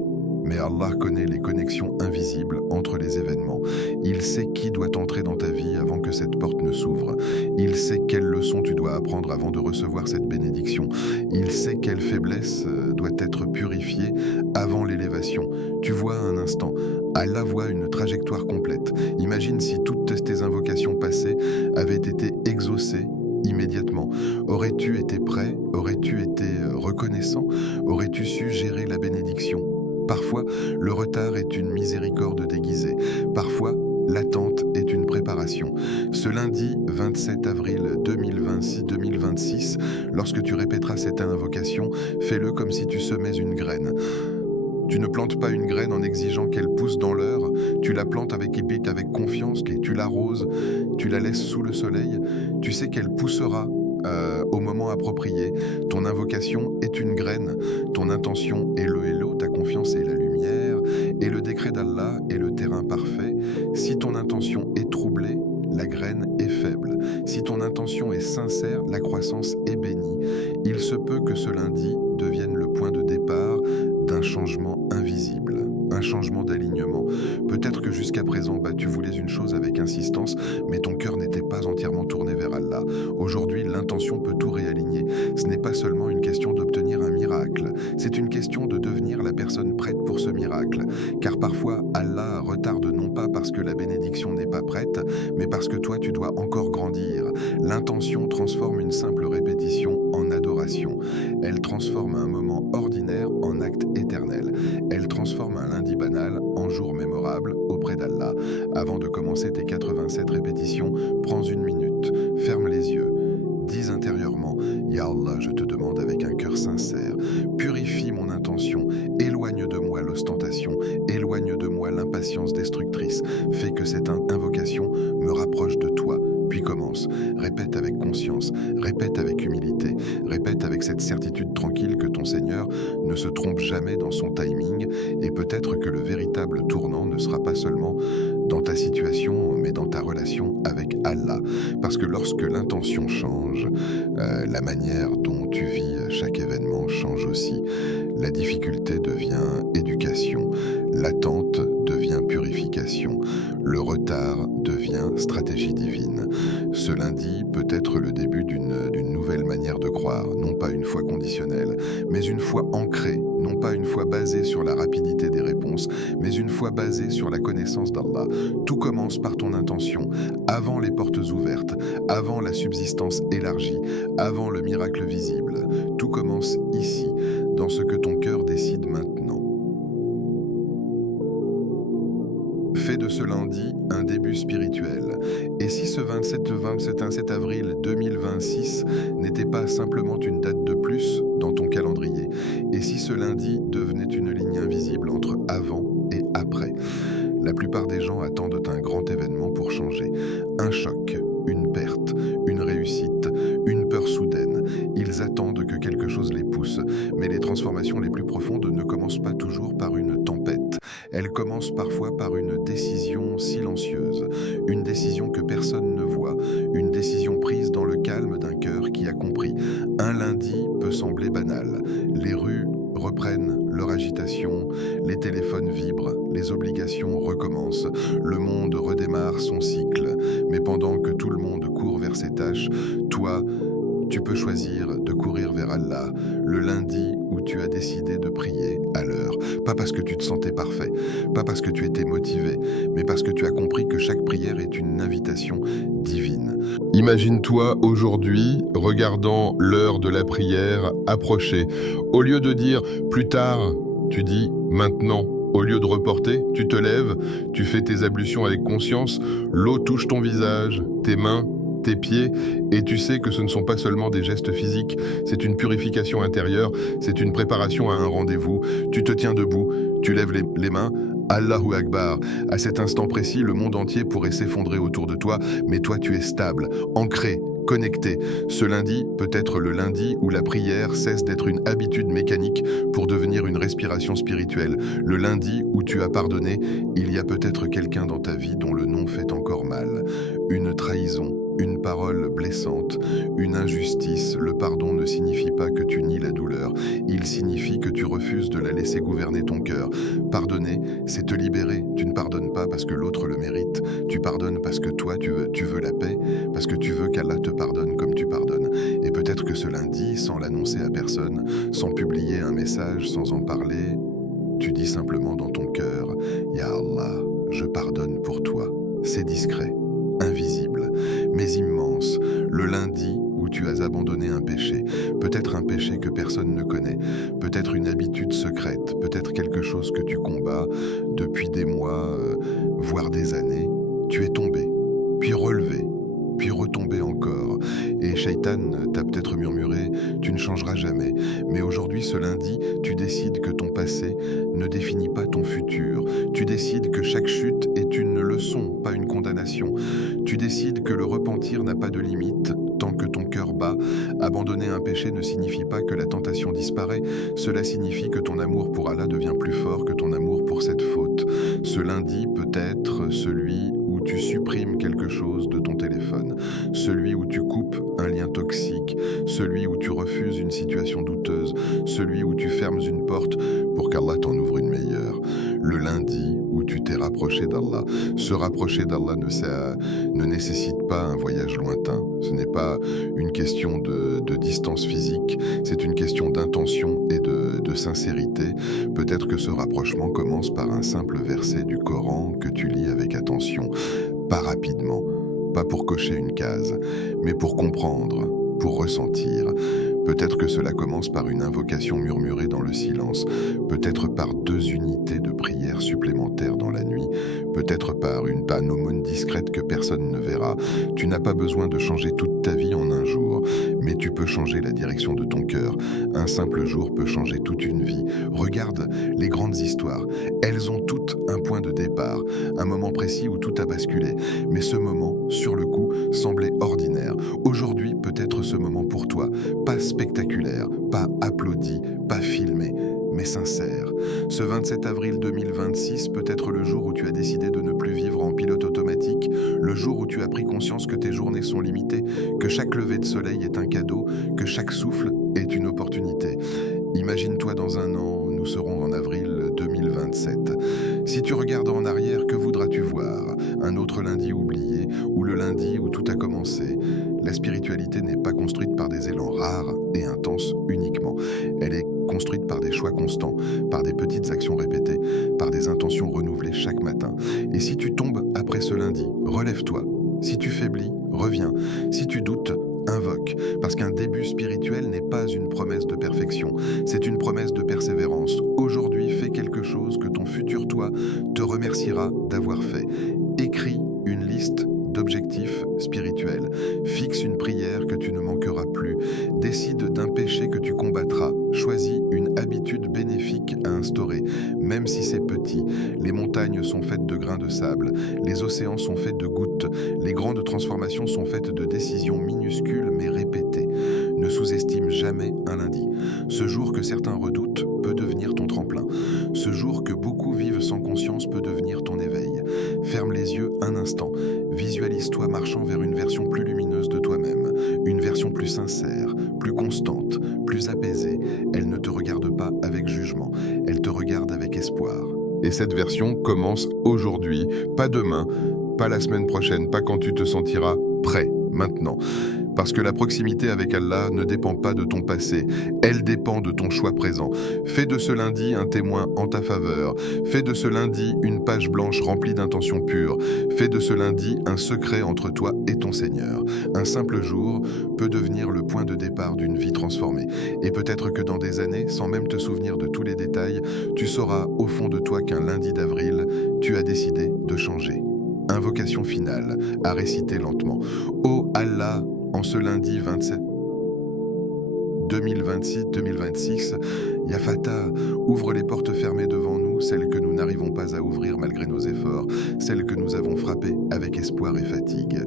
Mais Allah connaît les connexions invisibles entre les événements. Il sait qui doit entrer dans ta vie avant que cette porte ne s'ouvre. Il sait quelles leçons tu dois apprendre avant de recevoir cette bénédiction. Il sait quelle faiblesse doit être purifiée avant l'élévation. Tu vois un instant, Allah voit une trajectoire complète. Imagine si toutes tes invocations passées avaient été exaucées immédiatement. Aurais-tu été prêt? Aurais-tu été reconnaissant? Aurais-tu su gérer la bénédiction? Parfois, le retard est une miséricorde déguisée. Parfois, l'attente est une préparation. Ce lundi 27 avril 2026, lorsque tu répéteras cette invocation, fais-le comme si tu semais une graine. Tu ne plantes pas une graine en exigeant qu'elle pousse dans l'heure, tu la plantes avec ébite, avec confiance, et tu l'arroses, tu la laisses sous le soleil, tu sais qu'elle poussera au moment approprié. Ton invocation est une graine, ton intention est le hello, ta confiance est la lumière, et le décret d'Allah est le terrain parfait. Si ton intention est troublée, la graine est faible. Si ton intention est sincère, la croissance est bénie. Il se peut que ce lundi devienne le point de départ d'un changement invisible, un changement d'alignement. Peut-être que jusqu'à présent, tu voulais une chose avec insistance, mais ton cœur n'était pas entièrement tourné vers Allah. Aujourd'hui, l'intention peut tout réaligner. Ce n'est pas seulement une question d'obtenir un miracle, c'est une question de devenir la personne prête pour ce miracle. Car parfois, Allah retarde non pas parce que la bénédiction n'est pas prête, mais parce que toi, tu dois encore grandir. L'intention transforme une simple répétition en adoration. Elle transforme un moment ordinaire en acte éternel. Elle transforme un lundi banal en jour mémorable auprès d'Allah. Avant de commencer tes 87 répétitions, prends une minute, ferme les yeux, dis intérieurement « Ya Allah, je te demande avec un cœur sincère, purifie mon intention, éloigne de moi l'ostentation, éloigne de moi l'impatience destructrice, fais que cette invocation me rapproche de toi. » Puis commence, répète avec conscience, répète avec humilité, répète avec cette certitude tranquille que ton Seigneur ne se trompe jamais dans son timing et peut-être que le véritable tournant ne sera pas seulement dans ta situation, mais dans ta relation avec Allah. Parce que lorsque l'intention change, la manière dont tu vis chaque événement change aussi. La difficulté devient éducation, l'attente devient purification, le retard devient stratégie divine. Ce lundi peut être le début d'une nouvelle manière de croire, non pas une foi conditionnelle, mais une foi ancrée, non pas une foi basée sur la rapidité des réponses, mais une foi basée sur la connaissance d'Allah. Tout commence par ton intention, avant les portes ouvertes, avant la subsistance élargie, avant le miracle visible. Tout commence ici, dans ce que ton cœur décide maintenant. Fais de ce lundi un début spirituel. Et si ce 27 avril 2026 n'était pas simplement une date de plus dans ton calendrier? Et si ce lundi devenait une ligne invisible entre avant et après? La plupart des gens attendent un grand événement pour changer. Un choc, une perte, une réussite, une peur soudaine. Ils attendent que quelque chose les pousse. Mais les transformations les plus profondes ne commencent pas toujours par une tempête. Elles commencent parfois par une décision silencieuse, une décision que personne ne voit, une décision prise dans le calme d'un cœur qui a compris. Un lundi peut sembler banal. Les rues reprennent leur agitation, les téléphones vibrent, les obligations recommencent, le monde redémarre par son cycle. Mais pendant que tout le monde court vers ses tâches, toi, tu peux choisir de courir vers Allah, le lundi où tu as décidé de prier à l'heure. Pas parce que tu te sentais parfait, pas parce que tu étais motivé, mais parce que tu as compris que chaque prière est une invitation divine. Imagine-toi aujourd'hui, regardant l'heure de la prière approcher. Au lieu de dire plus tard, tu dis maintenant. Au lieu de reporter, tu te lèves, tu fais tes ablutions avec conscience, l'eau touche ton visage, tes mains, tes pieds, et tu sais que ce ne sont pas seulement des gestes physiques, c'est une purification intérieure, c'est une préparation à un rendez-vous. Tu te tiens debout, tu lèves les mains, Allahu Akbar. À cet instant précis, le monde entier pourrait s'effondrer autour de toi, mais toi tu es stable, ancré, connecté. Ce lundi peut être le lundi où la prière cesse d'être une habitude mécanique pour devenir une respiration spirituelle. Le lundi où tu as pardonné, il y a peut-être quelqu'un dans ta vie dont le nom fait encore mal. Une trahison, une parole blessante, une injustice. Le pardon ne signifie pas que tu nies la douleur, il signifie que tu refuses de la laisser gouverner ton cœur. Pardonner, c'est te libérer. Tu ne pardonnes pas parce que l'autre le mérite, tu pardonnes parce que toi tu veux la paix, parce que tu veux qu'Allah te pardonne comme tu pardonnes. Et peut-être que ce lundi, sans l'annoncer à personne, sans publier un message, sans en parler, tu dis simplement dans ton cœur, Ya Allah, je pardonne pour toi. C'est discret, invisible, mais immense. Le lundi où tu as abandonné un péché, peut-être un péché que personne ne connaît, peut-être une habitude secrète, peut-être quelque chose que tu combats depuis des mois, voire des années. Tu es tombé, puis relevé, puis retombé encore. Et Shaitan t'a peut-être murmuré « tu ne changeras jamais ». Mais aujourd'hui, ce lundi, tu décides que ton passé ne définit pas ton futur. Tu décides que chaque chute est une leçon, pas une condamnation. Tu décides que le repentir n'a pas de limite tant que ton cœur bat. Abandonner un péché ne signifie pas que la tentation disparaît. Cela signifie que ton amour pour Allah devient plus fort que ton amour pour cette faute. Ce lundi peut être celui où tu supprimes quelque chose de ton téléphone, celui où tu coupes un lien toxique, celui où tu refuses une situation douteuse, celui où tu fermes une porte pour qu'Allah t'en ouvre une meilleure. Le lundi où tu t'es rapproché d'Allah. Se rapprocher d'Allah ne nécessite pas un voyage lointain. Ce n'est pas une question de distance physique, c'est une question d'intention et de sincérité. Peut-être que ce rapprochement commence par un simple verset du Coran que tu lis avec attention, pas rapidement, pas pour cocher une case, mais pour comprendre, pour ressentir. Peut-être que cela commence par une invocation murmurée dans le silence, peut-être par 2 unités de prière supplémentaires dans la nuit, peut-être par une aumône discrète que personne ne verra. Tu n'as pas besoin de changer toute ta vie en un jour, mais tu peux changer la direction de ton cœur. Un simple jour peut changer toute une vie. Regarde les grandes histoires. Elles ont toutes un point de départ, un moment précis où tout a basculé. Mais ce moment, sur le coup, semblait ordinaire. Aujourd'hui peut être ce moment pour toi, pas spectaculaire, pas applaudi, pas filmé, mais sincère. Ce 27 avril 2026 peut être le jour où tu as décidé de ne plus vivre en pilote automatique, le jour où tu as pris conscience que tes journées sont limitées, que chaque lever de soleil est un cadeau, que chaque souffle est une opportunité. Imagine-toi dans un an, nous serons en avril 2027. Si tu regardes en arrière, que voudras-tu voir? Un autre lundi oublié, ou le lundi où tout a commencé? La spiritualité n'est pas construite par des élans rares et intenses uniquement. Elle est construite par des choix constants, par des petites actions répétées, par des intentions renouvelées chaque matin. Et si tu tombes après ce lundi, relève-toi. Si tu faiblis, reviens. Si tu doutes, invoque, parce qu'un début spirituel n'est pas une promesse de perfection, c'est une promesse de persévérance. Aujourd'hui, fais quelque chose que ton futur toi te remerciera d'avoir fait. Écris une liste d'objectifs spirituels. Fixe une prière que tu ne manqueras plus. Décide d'un péché que tu combattras. Choisis une habitude bénéfique à instaurer, même si c'est petit. Les montagnes sont faites de grains de sable. Les océans sont faits de gouttes. Les grandes transformations sont faites de décisions minuscules mais répétées. Ne sous-estime jamais un lundi. Ce jour que certains redoutent peut devenir ton tremplin. Ce jour que beaucoup vivent sans conscience peut devenir ton éveil. Ferme les yeux un instant. Visualise-toi marchant vers une version plus lumineuse de toi-même, une version plus sincère, plus constante, plus apaisée. Elle ne te regarde pas avec jugement, elle te regarde avec espoir. Et cette version commence aujourd'hui, pas demain, Pas la semaine prochaine, pas quand tu te sentiras prêt, maintenant. Parce que la proximité avec Allah ne dépend pas de ton passé, elle dépend de ton choix présent. Fais de ce lundi un témoin en ta faveur. Fais de ce lundi une page blanche remplie d'intentions pures. Fais de ce lundi un secret entre toi et ton Seigneur. Un simple jour peut devenir le point de départ d'une vie transformée. Et peut-être que dans des années, sans même te souvenir de tous les détails, tu sauras au fond de toi qu'un lundi d'avril, tu as décidé de changer. Invocation finale, à réciter lentement. Ô Allah, en ce lundi 27 2026, Ya Fatah, ouvre les portes fermées devant nous, celles que nous n'arrivons pas à ouvrir malgré nos efforts, celles que nous avons frappées avec espoir et fatigue.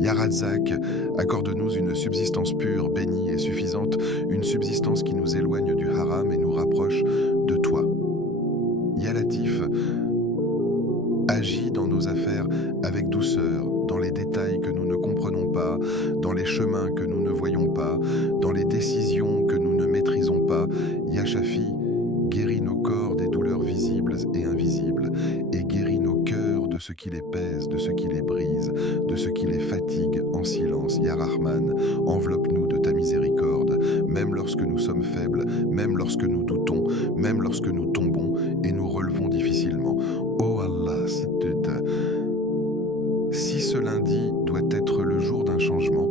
Ya Razzaq, accorde-nous une subsistance pure, bénie et suffisante, une subsistance qui nous éloigne du haram et nous rapproche de toi. Ya Latif, agis dans nos affaires avec douceur, dans les détails que nous ne comprenons pas, dans les chemins que nous ne voyons pas, dans les décisions que nous ne maîtrisons pas. Ya Shafi, guéris nos corps des douleurs visibles et invisibles, et guéris nos cœurs de ce qui les pèse, de ce qui les brise, de ce qui les fatigue en silence. Ya Rahman, enveloppe-nous de ta miséricorde, même lorsque nous sommes faibles, même lorsque nous doutons, même lorsque nous tombons et nous relevons difficilement. Oh Allah, si ce lundi doit être le jour d'un changement,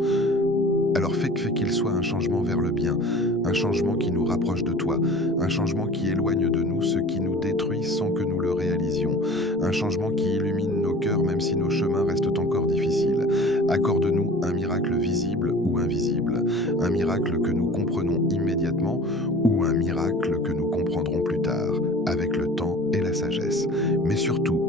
alors fais qu'il soit un changement vers le bien, un changement qui nous rapproche de toi, un changement qui éloigne de nous ce qui nous détruit sans que nous le réalisions, un changement qui illumine nos cœurs même si nos chemins restent encore difficiles. Accorde-nous un miracle visible ou invisible, un miracle que nous comprenons immédiatement ou un miracle que nous comprendrons plus tard, avec le temps et la sagesse. Mais surtout,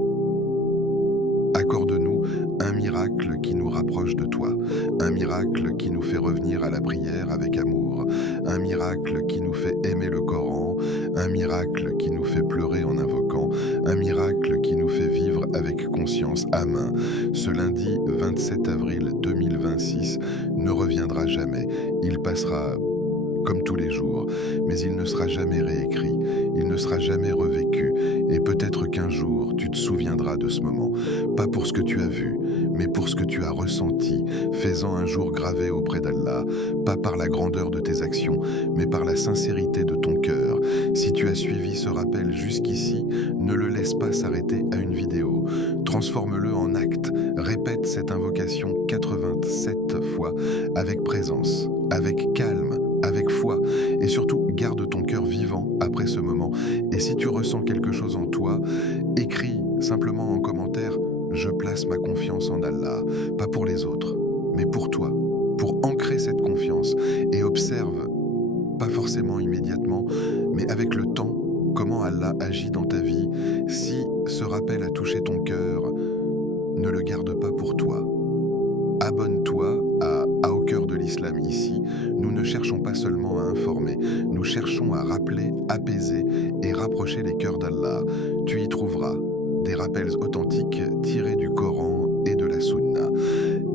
accorde-nous un miracle qui nous rapproche de toi, un miracle qui nous fait revenir à la prière avec amour, un miracle qui nous fait aimer le Coran, un miracle qui nous fait pleurer en invoquant, un miracle qui nous fait vivre avec conscience. Amen. Ce lundi 27 avril 2026 ne reviendra jamais. Il passera comme tous les jours, mais il ne sera jamais réécrit, il ne sera jamais revécu, et peut-être qu'un jour tu te souviendras de ce moment, pas pour ce que tu as vu, mais pour ce que tu as ressenti, faisant un jour gravé auprès d'Allah, pas par la grandeur de tes actions, mais par la sincérité de ton cœur. Si tu as suivi ce rappel jusqu'ici, ne le laisse pas s'arrêter à une vidéo, transforme-le en acte, répète cette invocation 87 fois, avec présence, avec calme, avec foi, et surtout garde ton cœur vivant après ce moment. Et si tu ressens quelque chose en toi, écris simplement en commentaire « Je place ma confiance en Allah », pas pour les autres, mais pour toi, pour ancrer cette confiance, et observe, pas forcément immédiatement, mais avec le temps, comment Allah agit dans ta vie. Si ce rappel a touché ton cœur, ne le garde pas pour toi. Abonne-toi à Au cœur de l'islam ici. Nous ne cherchons pas seulement à informer, nous cherchons à rappeler, apaiser et rapprocher les cœurs d'Allah. Tu y trouveras des rappels authentiques tirés du Coran et de la Sunna,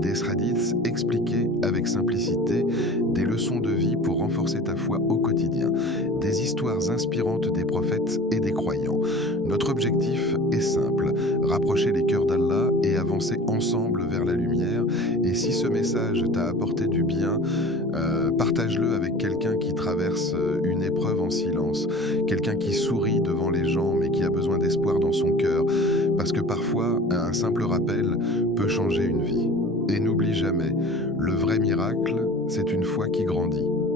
des hadiths expliqués avec simplicité, des leçons de vie pour renforcer ta foi au quotidien, des histoires inspirantes des prophètes et des croyants. Notre objectif est simple, rapprocher les cœurs d'Allah et avancer ensemble vers la lumière. Et si ce message t'a apporté du bien, partage-le avec quelqu'un qui traverse une épreuve en silence, quelqu'un qui sourit devant les gens mais qui a besoin d'espoir dans son cœur, parce que parfois, un simple rappel peut changer une vie. Et n'oublie jamais, le vrai miracle, c'est une foi qui grandit.